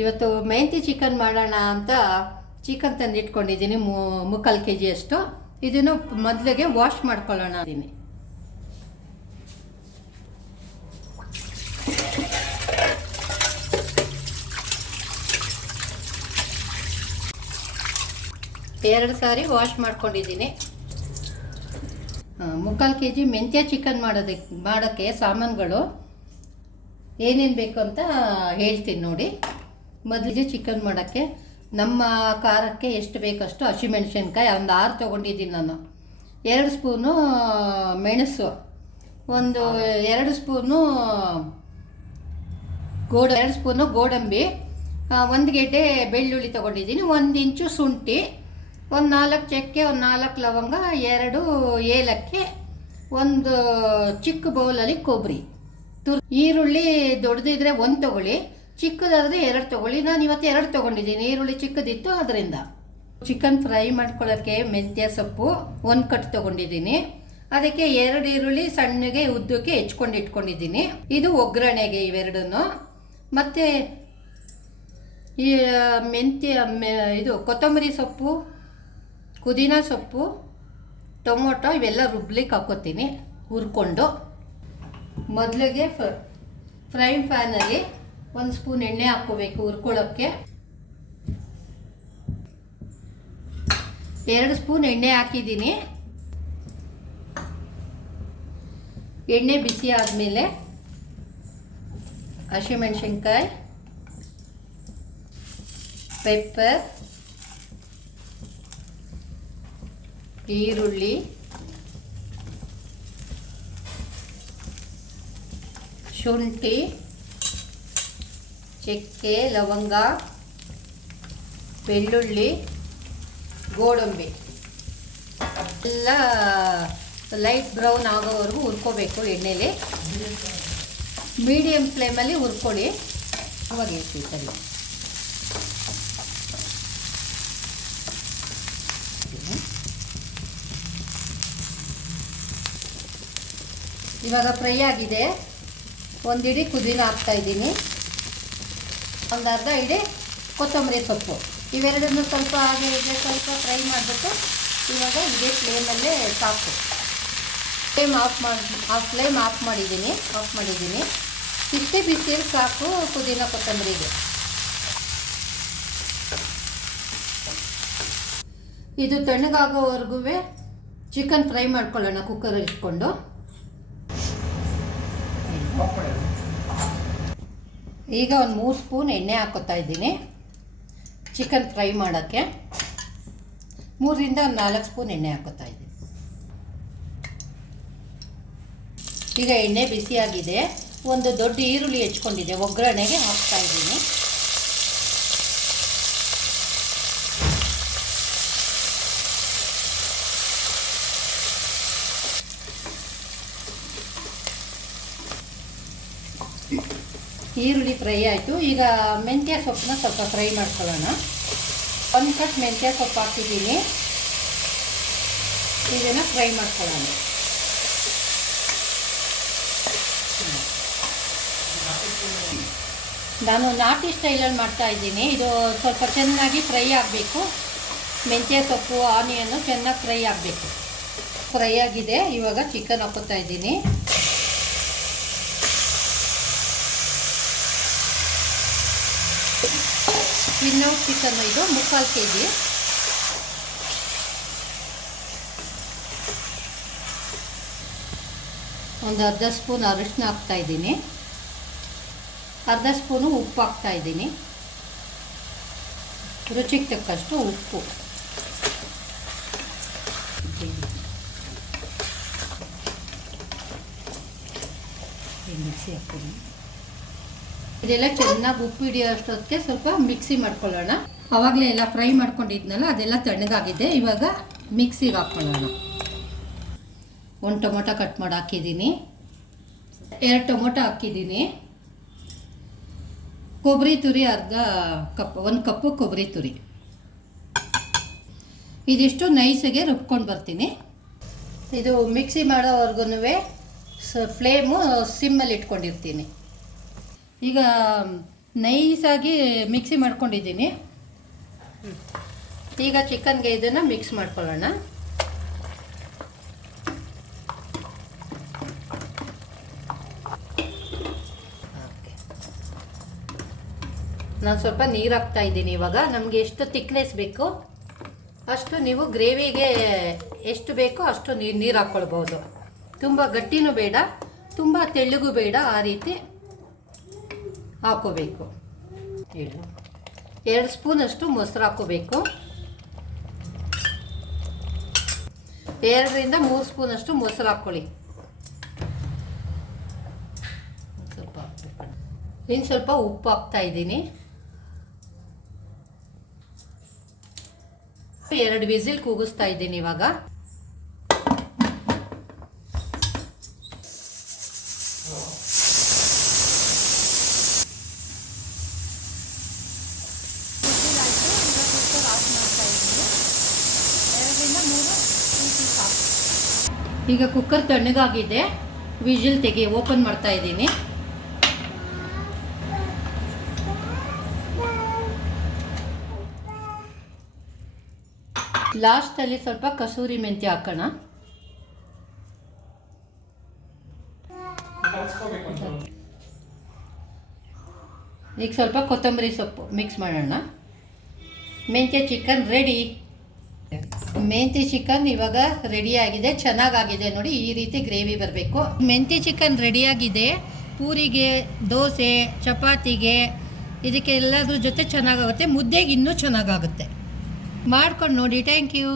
ಇವತ್ತು ಮೆಂತಿ ಚಿಕನ್ ಮಾಡೋಣ ಅಂತ ಚಿಕನ್ ತಂದಿಟ್ಕೊಂಡಿದ್ದೀನಿ 3/4 kg ಅಷ್ಟು. ಇದನ್ನು ಮೊದಲಿಗೆ ವಾಶ್ ಮಾಡ್ಕೊಳ್ಳೋಣ ಇದೀನಿ. ಎರಡು ಸಾರಿ ವಾಶ್ ಮಾಡ್ಕೊಂಡಿದ್ದೀನಿ. 3/4 kg ಮೆಂತ್ಯ ಚಿಕನ್ ಮಾಡೋಕ್ಕೆ ಸಾಮಾನುಗಳು ಏನೇನು ಬೇಕು ಅಂತ ಹೇಳ್ತೀನಿ ನೋಡಿ. ಮೊದಲಿಗೆ ಚಿಕನ್ ಮಾಡೋಕ್ಕೆ ನಮ್ಮ ಖಾರಕ್ಕೆ ಎಷ್ಟು ಬೇಕಷ್ಟು ಹಸಿಮೆಣಸಿನ್ಕಾಯಿ ಒಂದು 6 ತೊಗೊಂಡಿದ್ದೀನಿ ನಾನು. 2 ಸ್ಪೂನು ಮೆಣಸು, ಒಂದು 2 ಸ್ಪೂನು 2 ಸ್ಪೂನು ಗೋಡಂಬಿ, 1 ಗೆಡ್ಡೆ ಬೆಳ್ಳುಳ್ಳಿ ತೊಗೊಂಡಿದ್ದೀನಿ, 1 ಇಂಚು ಶುಂಠಿ, ಒಂದು 4 ಚಕ್ಕೆ, ಒಂದು 4 ಲವಂಗ, 2 ಏಲಕ್ಕಿ, ಒಂದು ಚಿಕ್ಕ ಬೌಲಲ್ಲಿ ಕೊಬ್ಬರಿ. ಈರುಳ್ಳಿ ದೊಡ್ಡದಿದ್ರೆ 1 ತೊಗೊಳ್ಳಿ, ಚಿಕ್ಕದಾದರೆ 2 ತೊಗೊಳ್ಳಿ. ನಾನು ಇವತ್ತು 2 ತೊಗೊಂಡಿದ್ದೀನಿ, ಈರುಳ್ಳಿ ಚಿಕ್ಕದಿತ್ತು ಅದರಿಂದ. ಚಿಕನ್ ಫ್ರೈ ಮಾಡ್ಕೊಳ್ಳೋಕ್ಕೆ ಮೆಂತ್ಯ ಸೊಪ್ಪು 1 ಕಟ್ ತೊಗೊಂಡಿದ್ದೀನಿ. ಅದಕ್ಕೆ 2 ಈರುಳ್ಳಿ ಸಣ್ಣಗೆ ಉದ್ದಕ್ಕೆ ಹೆಚ್ಕೊಂಡು ಇಟ್ಕೊಂಡಿದ್ದೀನಿ. ಇದು ಒಗ್ಗರಣೆಗೆ ಇವೆರಡನ್ನು. ಮತ್ತು ಈ ಇದು ಕೊತ್ತಂಬರಿ ಸೊಪ್ಪು, ಪುದೀನ ಸೊಪ್ಪು, ಟೊಮೊಟೊ ಇವೆಲ್ಲ ರುಬ್ಲಿಕ್ಕೆ ಹಾಕೋತೀನಿ ಹುರ್ಕೊಂಡು. ಮೊದಲಿಗೆ ಫ್ರೈಂಗ್ ಪ್ಯಾನಲ್ಲಿ 1 ಸ್ಪೂನ್ ಎಣ್ಣೆ ಹಾಕ್ಕೋಬೇಕು ಹುರ್ಕೊಳ್ಳೋಕ್ಕೆ. 2 ಸ್ಪೂನ್ ಎಣ್ಣೆ ಹಾಕಿದ್ದೀನಿ. ಎಣ್ಣೆ ಬಿಸಿ ಆದಮೇಲೆ ಹಸಿಮೆಣಸಿನ್ಕಾಯಿ, ಪೆಪ್ಪರ್, ಈರುಳ್ಳಿ, ಶುಂಠಿ, ಚಕ್ಕೆ, ಲವಂಗ, ಬೆಳ್ಳುಳ್ಳಿ, ಗೋಡಂಬಿ ಎಲ್ಲ ಲೈಟ್ ಬ್ರೌನ್ ಆಗೋವರೆಗೂ ಹುರ್ಕೋಬೇಕು ಎಣ್ಣೆಲಿ. ಮೀಡಿಯಮ್ ಫ್ಲೇಮಲ್ಲಿ ಹುರ್ಕೊಳ್ಳಿ, ಅವಾಗ ಇರ್ತೀವಿ ಸರಿ. ಇವಾಗ ಫ್ರೈ ಆಗಿದೆ. 1 ಹಿಡಿ ಪುದೀನ ಹಾಕ್ತಾಯಿದ್ದೀನಿ, ಒಂದು ಅರ್ಧ ಹಿಡಿ ಕೊತ್ತಂಬರಿ ಸೊಪ್ಪು. ಇವೆರಡನ್ನು ಸ್ವಲ್ಪ ಹಾಗೆ ಹೀಗೆ ಸ್ವಲ್ಪ ಫ್ರೈ ಮಾಡಿಬಿಟ್ಟು ಇವಾಗ ಇದೇ ಫ್ಲೇಮಲ್ಲೇ ಸಾಕು. ಫ್ಲೇಮ್ ಆಫ್ ಮಾಡಿದ್ದೀನಿ. ಇಷ್ಟೇ ಬಿಸಿಲು ಸಾಕು ಪುದೀನ ಕೊತ್ತಂಬರಿಗೆ. ಇದು ತಣ್ಣಗಾಗೋವರೆಗೂ ಚಿಕನ್ ಫ್ರೈ ಮಾಡ್ಕೊಳ್ಳೋಣ ಕುಕ್ಕರಲ್ಲಿ ಇಟ್ಕೊಂಡು. ಈಗ ಒಂದು 3 ಸ್ಪೂನ್ ಎಣ್ಣೆ ಹಾಕೋತಾ ಇದ್ದೀನಿ ಚಿಕನ್ ಫ್ರೈ ಮಾಡೋಕ್ಕೆ. 3 ರಿಂದ 4 ಸ್ಪೂನ್ ಎಣ್ಣೆ ಹಾಕೋತಾ ಇದ್ದೀನಿ. ಈಗ ಎಣ್ಣೆ ಬಿಸಿಯಾಗಿದೆ. ಒಂದು ದೊಡ್ಡ ಈರುಳ್ಳಿ ಹೆಚ್ಕೊಂಡಿದೆ, ಒಗ್ಗರಣೆಗೆ ಹಾಕ್ತಾ ಇದ್ದೀನಿ. ಈರುಳ್ಳಿ ಫ್ರೈ ಆಯಿತು. ಈಗ ಮೆಂತ್ಯ ಸೊಪ್ಪನ್ನ ಸ್ವಲ್ಪ ಫ್ರೈ ಮಾಡ್ಕೊಳ್ಳೋಣ. 1 ಕಟ್ ಮೆಂತ್ಯ ಸೊಪ್ಪು ಹಾಕಿದ್ದೀನಿ. ಇದನ್ನು ಫ್ರೈ ಮಾಡ್ಕೊಳ್ಳೋಣ. ನಾನು ನಾಟಿ ಸ್ಟೈಲಲ್ಲಿ ಮಾಡ್ತಾಯಿದ್ದೀನಿ. ಇದು ಸ್ವಲ್ಪ ಚೆನ್ನಾಗಿ ಫ್ರೈ ಆಗಬೇಕು. ಮೆಂತ್ಯ ಸೊಪ್ಪು, ಆನಿಯನ್ನು ಚೆನ್ನಾಗಿ ಫ್ರೈ ಆಗಬೇಕು. ಫ್ರೈ ಆಗಿದೆ. ಇವಾಗ ಚಿಕನ್ ಹಾಕೋತಾ ಇದ್ದೀನಿ. ಇನ್ನೊಂದು ಚಿಕನ್ ಇದು 3/4 kg. ಒಂದು ಅರ್ಧ ಸ್ಪೂನ್ ಅರಿಶಿನ ಹಾಕ್ತಾಯಿದ್ದೀನಿ, ಅರ್ಧ ಸ್ಪೂನು ಉಪ್ಪು ಹಾಕ್ತಾಯಿದ್ದೀನಿ, ರುಚಿಗೆ ತಕ್ಕಷ್ಟು ಉಪ್ಪು. ಮಿಕ್ಸಿ ಹಾಕ್ತೀನಿ. ಇದೆಲ್ಲ ಚೆನ್ನಾಗಿ ಉಪ್ಪು ಹಿಡಿಯೋ ಅಷ್ಟೊತ್ತಿಗೆ ಸ್ವಲ್ಪ ಮಿಕ್ಸಿ ಮಾಡ್ಕೊಳ್ಳೋಣ. ಆವಾಗಲೇ ಎಲ್ಲ ಫ್ರೈ ಮಾಡ್ಕೊಂಡಿದ್ನಲ್ಲ ಅದೆಲ್ಲ ತಣ್ಣಗಾಗಿದೆ. ಇವಾಗ ಮಿಕ್ಸಿಗೆ ಹಾಕ್ಕೊಳ್ಳೋಣ. 1 ಟೊಮೊಟೊ ಕಟ್ ಮಾಡಿ ಹಾಕಿದ್ದೀನಿ, 2 ಟೊಮೊಟೊ ಹಾಕಿದ್ದೀನಿ, ಕೊಬ್ಬರಿ ತುರಿ ಅರ್ಧ ಕಪ್, 1 ಕಪ್ಪು ಕೊಬ್ಬರಿ ತುರಿ. ಇದಿಷ್ಟು ನೈಸಿಗೆ ರುಬ್ಕೊಂಡು ಬರ್ತೀನಿ. ಇದು ಮಿಕ್ಸಿ ಮಾಡೋವರೆಗೂ ಫ್ಲೇಮು ಸಿಮ್ಮಲ್ಲಿ ಇಟ್ಕೊಂಡಿರ್ತೀನಿ. ಈಗ ನೈಸಾಗಿ ಮಿಕ್ಸಿ ಮಾಡ್ಕೊಂಡಿದ್ದೀನಿ. ಈಗ ಚಿಕನ್ಗೆ ಇದನ್ನು ಮಿಕ್ಸ್ ಮಾಡ್ಕೊಳ್ಳೋಣ. ನಾನು ಸ್ವಲ್ಪ ನೀರು ಹಾಕ್ತಾ ಇದ್ದೀನಿ. ಇವಾಗ ನಮಗೆ ಎಷ್ಟು ತಿಕ್ನೆಸ್ ಬೇಕೋ ಅಷ್ಟು ನೀವು ಗ್ರೇವಿಗೆ ಎಷ್ಟು ಬೇಕೋ ಅಷ್ಟು ನೀರು ಹಾಕ್ಕೊಳ್ಬೋದು. ತುಂಬ ಗಟ್ಟಿನೂ ಬೇಡ, ತುಂಬ ತೆಳ್ಳಗೂ ಬೇಡ, ಆ ರೀತಿ ಹಾಕೋಬೇಕು. 2 ಸ್ಪೂನಷ್ಟು ಮೊಸರು ಹಾಕೋಬೇಕು. 2 ರಿಂದ 3 ಸ್ಪೂನಷ್ಟು ಮೊಸರು ಹಾಕ್ಕೊಳ್ಳಿ. ಸ್ವಲ್ಪ ಇನ್ನು ಸ್ವಲ್ಪ ಉಪ್ಪು ಹಾಕ್ತಾ ಇದ್ದೀನಿ. 2 ವಿಸಿಲ್ ಕೂಗಿಸ್ತಾ ಇದ್ದೀನಿ. ಇವಾಗ ಈಗ ಕುಕ್ಕರ್ ತಣ್ಣಗಾಗಿದೆ. ವಿಜಿಲ್ ಓಪನ್ ಮಾಡ್ತಾ ಇದ್ದೀನಿ. ಲಾಸ್ಟಲ್ಲಿ ಸ್ವಲ್ಪ ಕಸೂರಿ ಮೆಂತ್ಯ ಹಾಕೋಣ. ಈಗ ಸ್ವಲ್ಪ ಕೊತ್ತಂಬರಿ ಸೊಪ್ಪು ಮಿಕ್ಸ್ ಮಾಡೋಣ. ಮೆಂತ್ಯ ಚಿಕನ್ ರೆಡಿ. ಮೆಂತ್ಯ ಚಿಕನ್ ಇವಾಗ ರೆಡಿಯಾಗಿದೆ, ಚೆನ್ನಾಗಾಗಿದೆ ನೋಡಿ. ಈ ರೀತಿ ಗ್ರೇವಿ ಬರಬೇಕು. ಮೆಂತ್ಯ ಚಿಕನ್ ರೆಡಿಯಾಗಿದೆ. ಪೂರಿಗೆ, ದೋಸೆ, ಚಪಾತಿಗೆ, ಇದಕ್ಕೆ ಎಲ್ಲದ್ರ ಜೊತೆ ಚೆನ್ನಾಗಾಗುತ್ತೆ. ಮುದ್ದೆಗೆ ಇನ್ನೂ ಚೆನ್ನಾಗಾಗುತ್ತೆ. ಮಾಡ್ಕೊಂಡು ನೋಡಿ. Thank you.